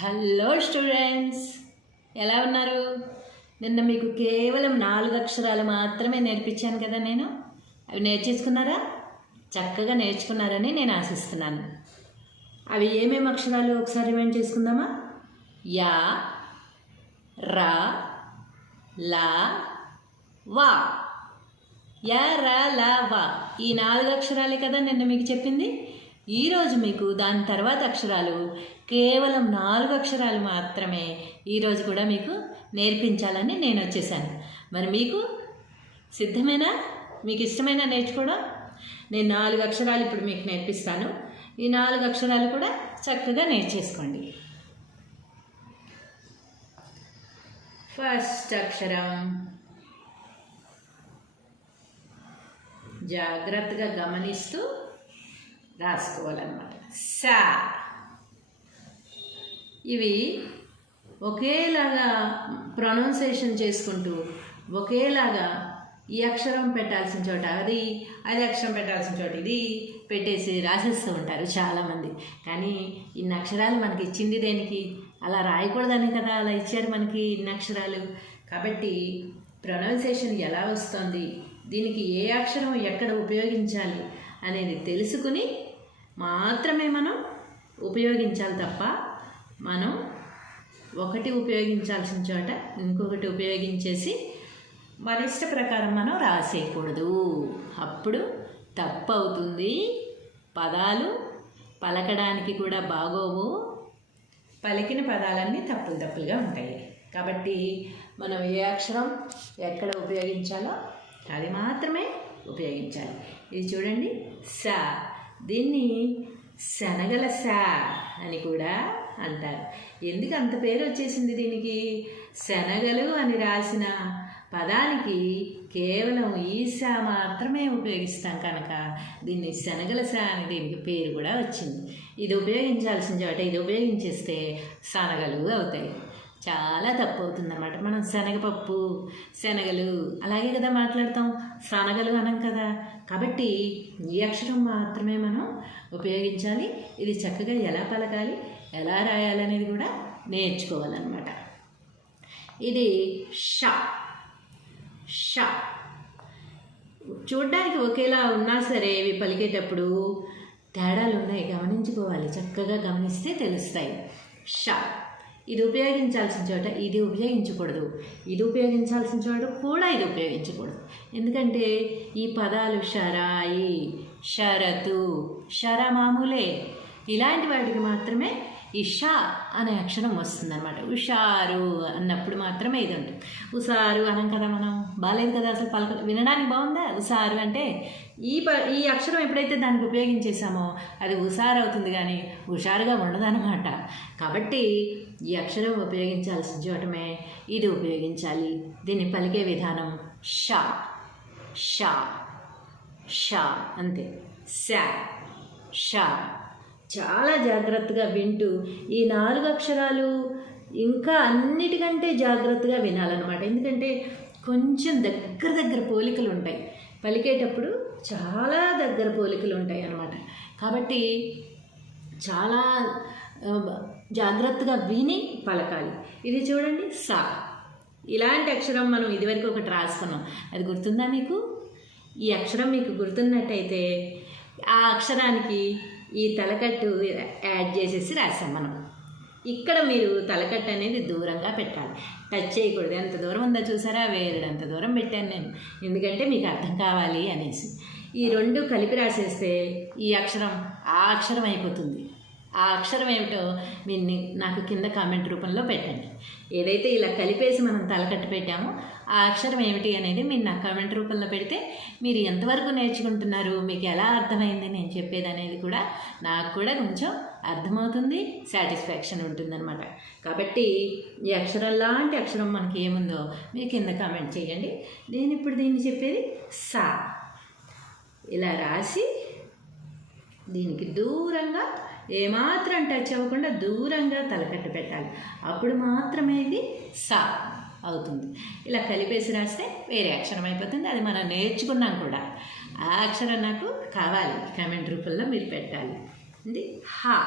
Hello students, ఎలా ఉన్నారు? నిన్న మీకు కేవలం 4 అక్షరాలు మాత్రమే నేర్పించాను కదా. నేను అవి నేర్చేసుకున్నారా? చక్కగా నేర్చుకున్నారని నేను ఆశిస్తున్నాను. అవి ఏమేమి అక్షరాలు ఒకసారి రిమైండ్ చేసుకుందామా? యా, రా, లా, వా. యా, రా, లా, వా. ఈ 4 అక్షరాలే కదా నిన్న మీకు చెప్పింది. ఈరోజు మీకు దాని తర్వాత అక్షరాలు కేవలం 4 అక్షరాలు మాత్రమే ఈరోజు కూడా మీకు నేర్పించాలని నేను వచ్చేసాను. మరి మీకు సిద్ధమేనా? మీకు ఇష్టమైన నేర్చుకోవడం? నేను 4 అక్షరాలు ఇప్పుడు మీకు నేర్పిస్తాను. ఈ 4 అక్షరాలు కూడా చక్కగా నేర్చేసుకోండి. ఫస్ట్ అక్షరం జాగ్రత్తగా గమనిస్తూ రాసుకోవాలన్నమాట. సా. ఇవి ఒకేలాగా ప్రొనౌన్సియేషన్ చేసుకుంటూ ఒకేలాగా ఈ అక్షరం పెట్టాల్సిన చోట అది అక్షరం పెట్టాల్సిన చోట ఇది పెట్టేసి రాసేస్తూ ఉంటారు చాలామంది. కానీ ఇన్ని అక్షరాలు మనకి ఇచ్చింది దేనికి? అలా రాయకూడదని కదా అలా ఇచ్చారు మనకి ఇన్ని అక్షరాలు. కాబట్టి ప్రొనౌన్సియేషన్ ఎలా వస్తుంది, దీనికి ఏ అక్షరం ఎక్కడ ఉపయోగించాలి అనేది తెలుసుకుని మాత్రమే మనం ఉపయోగించాలి తప్ప మనం ఒకటి ఉపయోగించాల్సిన చోట ఇంకొకటి ఉపయోగించేసి మన ఇష్ట ప్రకారం మనం రాసేయకూడదు. అప్పుడు తప్పు అవుతుంది. పదాలు పలకడానికి కూడా బాగోవు. పలికిన పదాలన్నీ తప్పులుగా ఉంటాయి. కాబట్టి మనం ఏ అక్షరం ఎక్కడ ఉపయోగించాలో అది మాత్రమే ఉపయోగించాలి. ఇది చూడండి, సా. దీన్ని శనగల సా అని కూడా అంటారు. ఎందుకు అంత పేరు వచ్చేసింది దీనికి? శనగలు అని రాసిన పదానికి కేవలం ఈ సా మాత్రమే ఉపయోగిస్తాం కనుక దీన్ని శనగల సా అని దీనికి పేరు కూడా వచ్చింది. ఇది ఉపయోగించాల్సిన చోట ఇది ఉపయోగించేస్తే శనగలు అవుతాయి. చాలా తప్పు అవుతుందన్నమాట. మనం శనగపప్పు, శనగలు అలాగే కదా మాట్లాడతాం, శనగలు అనం కదా. కాబట్టి ఈ అక్షరం మాత్రమే మనం ఉపయోగించాలి. ఇది చక్కగా ఎలా పలకాలి, ఎలా రాయాలనేది కూడా నేర్చుకోవాలన్నమాట. ఇది ష. ష చూడ్డానికి ఒకేలా ఉన్నా సరే ఇవి పలికేటప్పుడు తేడాలు ఉన్నాయి, గమనించుకోవాలి. చక్కగా గమనిస్తే తెలుస్తాయి. ష. ఇది ఉపయోగించాల్సిన చోట ఇది ఉపయోగించకూడదు, ఇది ఉపయోగించాల్సిన చోట కూడా ఇది ఉపయోగించకూడదు. ఎందుకంటే ఈ పదాలు షరాయి, షరతు, షర మామూలే ఇలాంటి వాటికి మాత్రమే ఈ షా అనే అక్షరం వస్తుందన్నమాట. ఉషారు అన్నప్పుడు మాత్రమే ఇది ఉంటుంది. ఉసారు అనం కదా మనం, బాగాలేదు కదా అసలు పలక. వినడానికి బాగుందా? ఉసారు అంటే ఈ అక్షరం ఎప్పుడైతే దానికి ఉపయోగించేసామో అది ఉసారు అవుతుంది, కానీ హుషారుగా ఉండదన్నమాట. కాబట్టి ఈ అక్షరం ఉపయోగించాల్సిన చోటమే ఇది ఉపయోగించాలి. దీన్ని పలికే విధానం షా, షా, షా అంతే. శా, షా. చాలా జాగ్రత్తగా వింటూ ఈ 4 అక్షరాలు ఇంకా అన్నిటికంటే జాగ్రత్తగా వినాలన్నమాట. ఎందుకంటే కొంచెం దగ్గర పోలికలు ఉంటాయి, పలికేటప్పుడు చాలా దగ్గర పోలికలు ఉంటాయి అన్నమాట. కాబట్టి చాలా జాగ్రత్తగా విని పలకాలి. ఇది చూడండి, సా. ఇలాంటి అక్షరం మనం ఇదివరకు ఒకటి రాసుకున్నాం, అది గుర్తుందా మీకు? ఈ అక్షరం మీకు గుర్తున్నట్టయితే ఆ అక్షరానికి ఈ తలకట్టు యాడ్ చేసేసి రాసాం మనం. ఇక్కడ మీరు తలకట్టు అనేది దూరంగా పెట్టాలి, టచ్ చేయకూడదు. ఎంత దూరం ఉందో చూసారా? వేరేడంత దూరం పెట్టాను నేను, ఎందుకంటే మీకు అర్థం కావాలి అనేసి. ఈ 2 కలిపి రాసేస్తే ఈ అక్షరం ఆ అక్షరం అయిపోతుంది. ఆ అక్షరం ఏమిటో మీరు నాకు కింద కామెంట్ రూపంలో పెట్టండి. ఏదైతే ఇలా కలిపేసి మనం తలకట్టు పెట్టామో ఆ అక్షరం ఏమిటి అనేది మీరు నాకు కామెంట్ రూపంలో పెడితే మీరు ఎంతవరకు నేర్చుకుంటున్నారు, మీకు ఎలా అర్థమైంది నేను చెప్పేది అనేది కూడా నాకు కూడా కొంచెం అర్థమవుతుంది, సాటిస్ఫాక్షన్ ఉంటుందన్నమాట. కాబట్టి ఈ అక్షరం లాంటి అక్షరం మనకి ఏముందో మీరు కింద కామెంట్ చేయండి. నేను ఇప్పుడు దీన్ని చెప్పేది సా. ఇలా రాసి దీనికి దూరంగా ఏమాత్రం టచ్ అవ్వకుండా దూరంగా తలకట్టు పెట్టాలి. అప్పుడు మాత్రమే ఇది సా అవుతుంది. ఇలా కలిపేసి రాస్తే వేరే అక్షరం అయిపోతుంది. అది మనం నేర్చుకున్నాం కూడా. ఆ అక్షరం నాకు కావాలి, కామెంట్ రూపంలో మీరు పెట్టాలి. ఇది హా.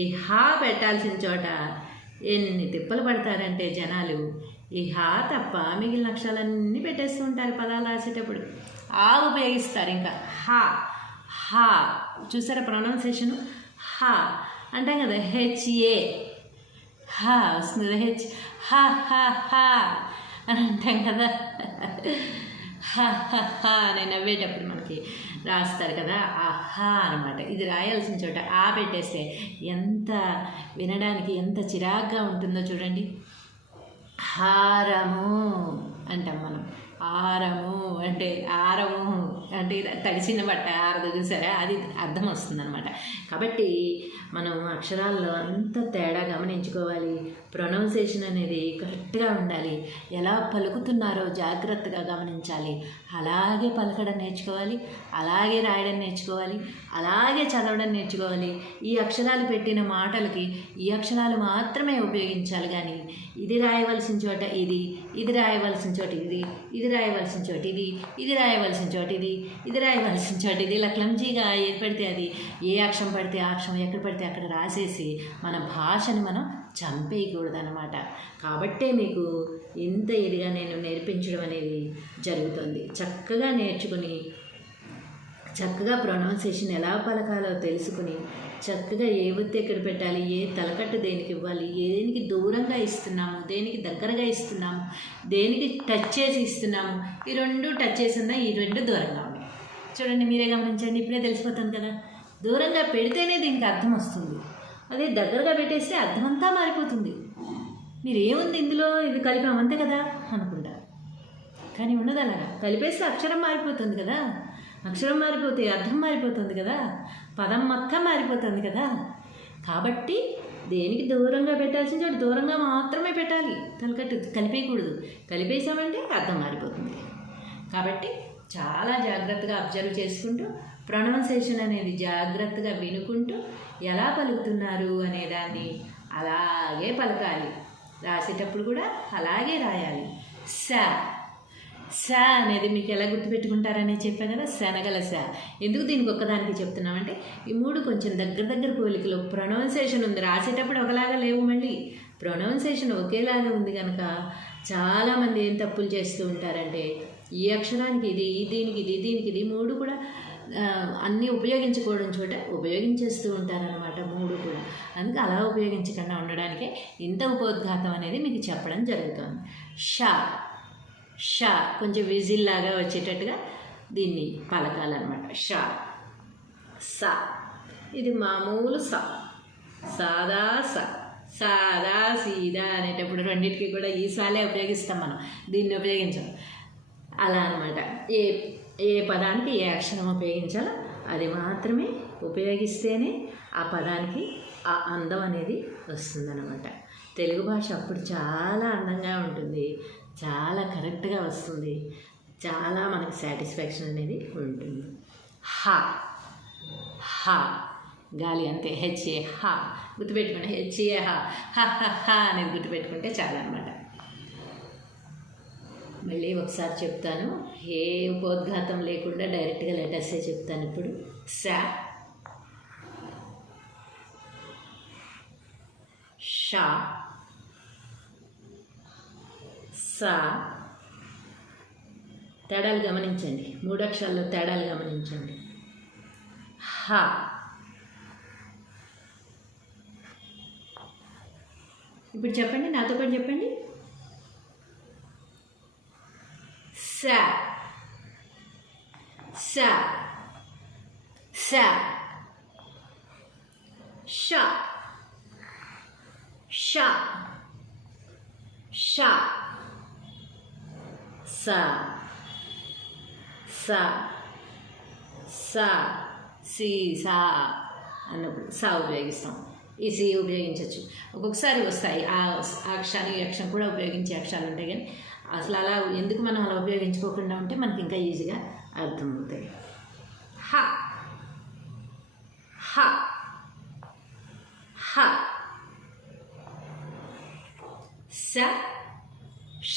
ఈ హా పెట్టాల్సిన చోట ఎన్ని తిప్పలు పడతారంటే జనాలు, ఈ హా తప్ప మిగిలిన అక్షరాలన్నీ పెట్టేస్తూ ఉంటారు పదాలు రాసేటప్పుడు. ఆ ఉపయోగిస్తారు. ఇంకా హా, హా చూసారా ప్రొనౌన్సియేషను? హా అంటాం కదా, హెచ్ఏ హా వస్తుంది కదా, హెచ్ హా హా హా అని అంటాం కదా. హా హా హా అని నవ్వేటప్పుడు మనకి రాస్తారు కదా, ఆ హా అనమాట. ఇది రాయాల్సిన చోట ఆ పెట్టేస్తే ఎంత వినడానికి ఎంత చిరాగ్గా ఉంటుందో చూడండి. హారము అంటాం మనం. ఆరము అంటే ఆరము అంటే తడిసిన బట్ట ఆరదు చూసారా, అది అర్థం వస్తుందన్నమాట. కాబట్టి మనం అక్షరాల్లో అంత తేడా గమనించుకోవాలి. ప్రొనౌన్సియేషన్ అనేది కరెక్ట్గా ఉండాలి. ఎలా పలుకుతున్నారో జాగ్రత్తగా గమనించాలి. అలాగే పలకడం నేర్చుకోవాలి, అలాగే రాయడం నేర్చుకోవాలి, అలాగే చదవడం నేర్చుకోవాలి. ఈ అక్షరాలు పెట్టిన మాటలకి ఈ అక్షరాలు మాత్రమే ఉపయోగించాలి. కానీ ఇది రాయవలసిన చోట ఇది, ఇది రాయవలసిన చోట ఇది, ఇది రాయవలసిన చోట ఇది, ఇది రాయవలసిన చోట ఇది, ఇది రాయవలసిన చోట ఇది, ఇలా క్లమ్జీగా ఏది పడితే అది, ఏ అక్షరం పడితే ఆ అక్షరం ఎక్కడ పడితే అక్కడ రాసేసి మన భాషని మనం చంపేయకూడదు అన్నమాట. కాబట్టే మీకు ఇంత ఇదిగా నేను నేర్పించడం అనేది జరుగుతుంది. చక్కగా నేర్చుకుని చక్కగా ప్రొనౌన్సియేషన్ ఎలా పలకాలో తెలుసుకుని చక్కగా ఏ ఒత్తి ఎక్కడ పెట్టాలి, ఏ తలకట్టు దేనికి ఇవ్వాలి, దేనికి దూరంగా ఇస్తున్నాము, దేనికి దగ్గరగా ఇస్తున్నాము, దేనికి టచ్ చేసి ఇస్తున్నాము, ఈ రెండు టచ్ చేసి ఉన్నాయి, ఈ రెండు దూరంగా ఉన్నాయి. చూడండి, మీరే గమనించండి, ఇప్పుడే తెలిసిపోతుంది కదా. దూరంగా పెడితేనే దీనికి అర్థం వస్తుంది, అదే దగ్గరగా పెట్టేస్తే అర్థం అంతా మారిపోతుంది. మీరు ఏముంది ఇందులో, ఇది కలిపామంతే కదా అనుకుంటారు. కానీ ఉండదు అలాగా. కలిపేస్తే అక్షరం మారిపోతుంది కదా, అక్షరం మారిపోతే అర్థం మారిపోతుంది కదా, పదం మొత్తం మారిపోతుంది కదా. కాబట్టి దేనికి దూరంగా పెట్టాల్సిన చోటు దూరంగా మాత్రమే పెట్టాలి, తలకట్టు కలిపేయకూడదు. కలిపేసామంటే అర్థం మారిపోతుంది. కాబట్టి చాలా జాగ్రత్తగా అబ్జర్వ్ చేసుకుంటూ ప్రొనౌన్సియేషన్ అనేది జాగ్రత్తగా వినుకుంటూ ఎలా పలుకుతున్నారు అనే దాన్ని అలాగే పలకాలి. రాసేటప్పుడు కూడా అలాగే రాయాలి. సా సా అనేది మీకు ఎలా గుర్తుపెట్టుకుంటారని చెప్పాను కదా, శనగల సా. ఎందుకు దీనికి ఒక్కదానికి చెప్తున్నామంటే ఈ మూడు కొంచెం దగ్గర పోలికలు. ప్రొనౌన్సియేషన్ ఉంది, రాసేటప్పుడు ఒకలాగా లేవు, మళ్ళీ ప్రొనౌన్సియేషన్ ఒకేలాగా ఉంది కనుక చాలామంది ఏం తప్పులు చేస్తూ ఉంటారంటే ఈ అక్షరానికి ఇది, దీనికి ఇది, దీనికి ఇది, మూడు కూడా అన్నీ ఉపయోగించకూడని చోట ఉపయోగించేస్తూ ఉంటారనమాట, మూడు కూడా. అందుకే అలా ఉపయోగించకుండా ఉండడానికే ఇంత ఉపోద్ఘాతం అనేది మీకు చెప్పడం జరుగుతుంది. షా షా కొంచెం విజిల్ లాగా వచ్చేటట్టుగా దీన్ని పలకాలన్నమాట. షా సా ఇది మామూలు సా, సాదా సా, సాదా సీదా అనేటప్పుడు రెండింటికి కూడా ఈ సాలే ఉపయోగిస్తాం మనం, దీన్ని ఉపయోగించాం. అలా అనమాట. ఏ పదానికి ఏ అక్షరం ఉపయోగించాలో అది మాత్రమే ఉపయోగిస్తేనే ఆ పదానికి ఆ అందం అనేది వస్తుందన్నమాట. తెలుగు భాష అప్పుడు చాలా అందంగా ఉంటుంది, చాలా కరెక్ట్గా వస్తుంది, చాలా మనకి సాటిస్ఫాక్షన్ అనేది ఉంటుంది. హా హా గాలి అంతే, హెచ్ఏ హా గుర్తుపెట్టుకోండి. హెచ్ఏ హా హా హా అనేది గుర్తుపెట్టుకుంటే చాలా అనమాట. మళ్ళీ ఒకసారి చెప్తాను, ఏ ఉపోద్ఘాతం లేకుండా డైరెక్ట్గా లెటర్సే చెప్తాను ఇప్పుడు. సా షా సా. తేడాలు గమనించండి, మూడు అక్షరాల్లో తేడాలు గమనించండి. హా ఇప్పుడు చెప్పండి, నాతో పాటు చెప్పండి. సా సా సా. షా షా షా. సా సా సా. సి సా అన్నప్పుడు సా ఉపయోగిస్తాం, ఈ సి ఉపయోగించవచ్చు. ఒక్కొక్కసారి వస్తాయి ఆ అక్షరాలు, ఈ అక్షరం కూడా ఉపయోగించే అక్షరాలు ఉంటాయి. కానీ అసలు అలా ఎందుకు మనం అలా ఉపయోగించుకోకుండా ఉంటే మనకి ఇంకా ఈజీగా అర్థమవుతాయి. హ హ హ. స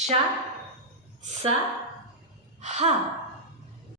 ష స